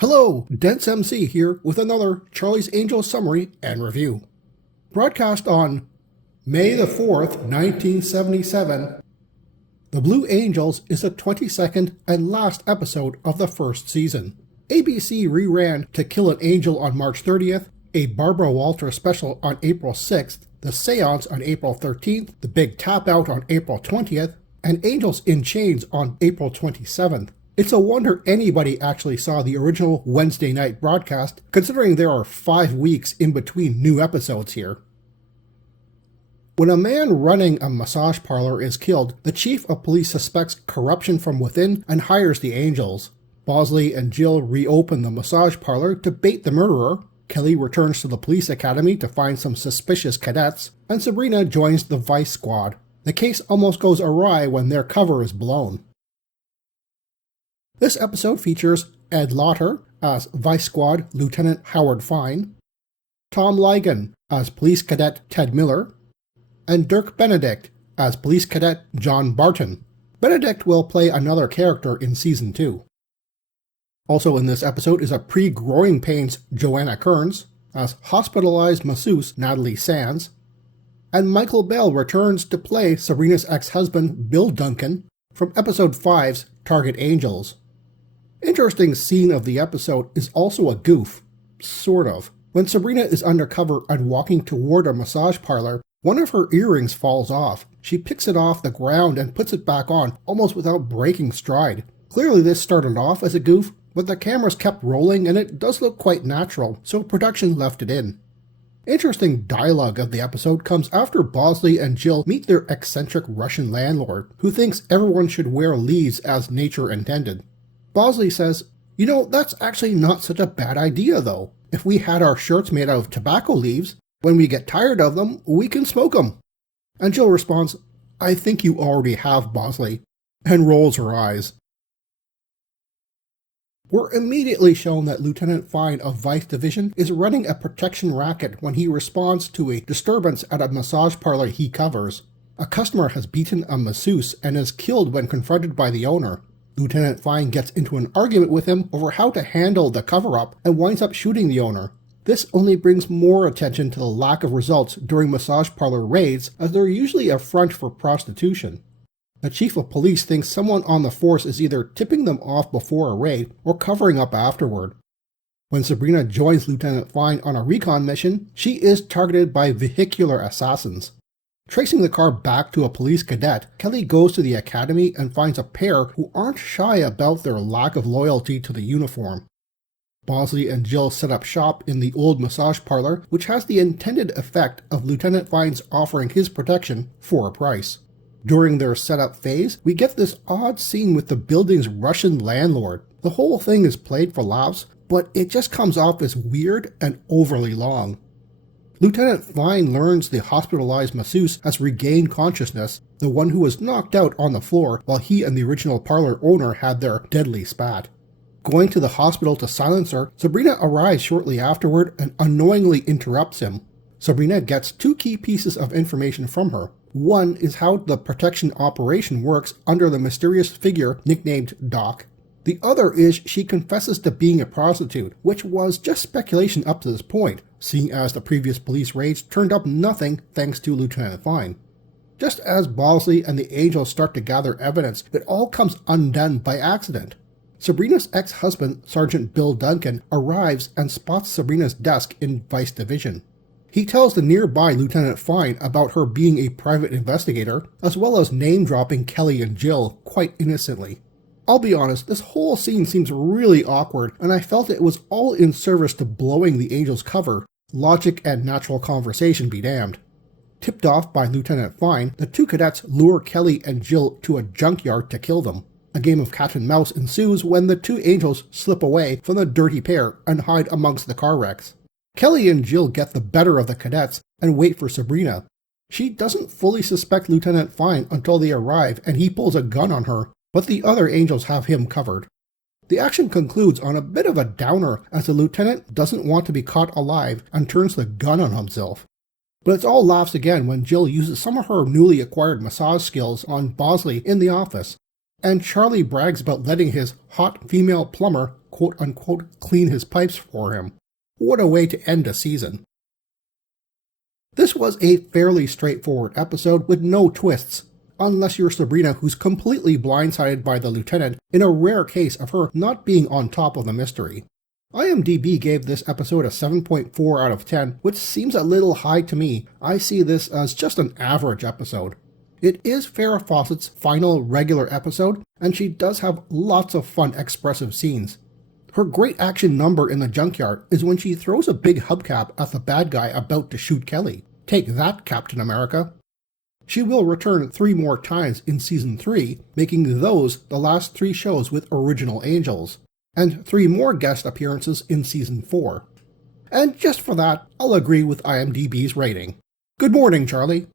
Hello, Dense MC here with another Charlie's Angels summary and review. Broadcast on May the 4th, 1977, The Blue Angels is the 22nd and last episode of the first season. ABC reran To Kill an Angel on March 30th, a Barbara Walters special on April 6th, The Seance on April 13th, The Big Tap Out on April 20th, and Angels in Chains on April 27th. It's a wonder anybody actually saw the original Wednesday night broadcast, considering there are 5 weeks in between new episodes here. When a man running a massage parlor is killed, the chief of police suspects corruption from within and hires the Angels. Bosley and Jill reopen the massage parlor to bait the murderer, Kelly returns to the police academy to find some suspicious cadets, and Sabrina joins the Vice Squad. The case almost goes awry when their cover is blown. This episode features Ed Lauter as Vice Squad Lieutenant Howard Fine, Tom Ligon as Police Cadet Ted Miller, and Dirk Benedict as Police Cadet John Barton. Benedict will play another character in Season 2. Also in this episode is a pre-Growing Pains Joanna Kearns as hospitalized masseuse Natalie Sands, and Michael Bell returns to play Sabrina's ex-husband Bill Duncan from Episode 5's Target Angels. Interesting scene of the episode is also a goof, sort of. When Sabrina is undercover and walking toward a massage parlor, one of her earrings falls off. She picks it off the ground and puts it back on, almost without breaking stride. Clearly this started off as a goof, but the cameras kept rolling and it does look quite natural, so production left it in. Interesting dialogue of the episode comes after Bosley and Jill meet their eccentric Russian landlord, who thinks everyone should wear leaves as nature intended. Bosley says, "You know, that's actually not such a bad idea though. If we had our shirts made out of tobacco leaves, when we get tired of them, we can smoke them." And Jill responds, "I think you already have, Bosley," and rolls her eyes. We're immediately shown that Lieutenant Fine of Vice Division is running a protection racket when he responds to a disturbance at a massage parlor he covers. A customer has beaten a masseuse and is killed when confronted by the owner. Lieutenant Fine gets into an argument with him over how to handle the cover-up and winds up shooting the owner. This only brings more attention to the lack of results during massage parlor raids, as they're usually a front for prostitution. The chief of police thinks someone on the force is either tipping them off before a raid or covering up afterward. When Sabrina joins Lieutenant Fine on a recon mission, she is targeted by vehicular assassins. Tracing the car back to a police cadet, Kelly goes to the academy and finds a pair who aren't shy about their lack of loyalty to the uniform. Bosley and Jill set up shop in the old massage parlor, which has the intended effect of Lieutenant Fine's offering his protection for a price. During their setup phase, we get this odd scene with the building's Russian landlord. The whole thing is played for laughs, but it just comes off as weird and overly long. Lieutenant Fine learns the hospitalized masseuse has regained consciousness, the one who was knocked out on the floor while he and the original parlor owner had their deadly spat. Going to the hospital to silence her, Sabrina arrives shortly afterward and unknowingly interrupts him. Sabrina gets 2 key pieces of information from her. One is how the protection operation works under the mysterious figure nicknamed Doc. The other is she confesses to being a prostitute, which was just speculation up to this point, seeing as the previous police raids turned up nothing thanks to Lieutenant Fine. Just as Bosley and the Angels start to gather evidence, it all comes undone by accident. Sabrina's ex-husband, Sergeant Bill Duncan, arrives and spots Sabrina's desk in Vice Division. He tells the nearby Lieutenant Fine about her being a private investigator, as well as name-dropping Kelly and Jill quite innocently. I'll be honest, this whole scene seems really awkward, and I felt it was all in service to blowing the Angels' cover. Logic and natural conversation be damned. Tipped off by Lieutenant Fine, the 2 cadets lure Kelly and Jill to a junkyard to kill them. A game of cat and mouse ensues when the 2 Angels slip away from the dirty pair and hide amongst the car wrecks. Kelly and Jill get the better of the cadets and wait for Sabrina. She doesn't fully suspect Lieutenant Fine until they arrive and he pulls a gun on her, but the other Angels have him covered. The action concludes on a bit of a downer as the lieutenant doesn't want to be caught alive and turns the gun on himself. But it's all laughs again when Jill uses some of her newly acquired massage skills on Bosley in the office, and Charlie brags about letting his hot female plumber quote-unquote clean his pipes for him. What a way to end a season. This was a fairly straightforward episode with no twists, unless you're Sabrina, who's completely blindsided by the lieutenant in a rare case of her not being on top of the mystery. IMDb gave this episode a 7.4 out of 10, which seems a little high to me. I see this as just an average episode. It is Farrah Fawcett's final regular episode, and she does have lots of fun expressive scenes. Her great action number in the junkyard is when she throws a big hubcap at the bad guy about to shoot Kelly. Take that, Captain America. She will return 3 more times in Season 3, making those the last 3 shows with Original Angels, and 3 more guest appearances in Season 4. And just for that, I'll agree with IMDb's rating. Good morning, Charlie.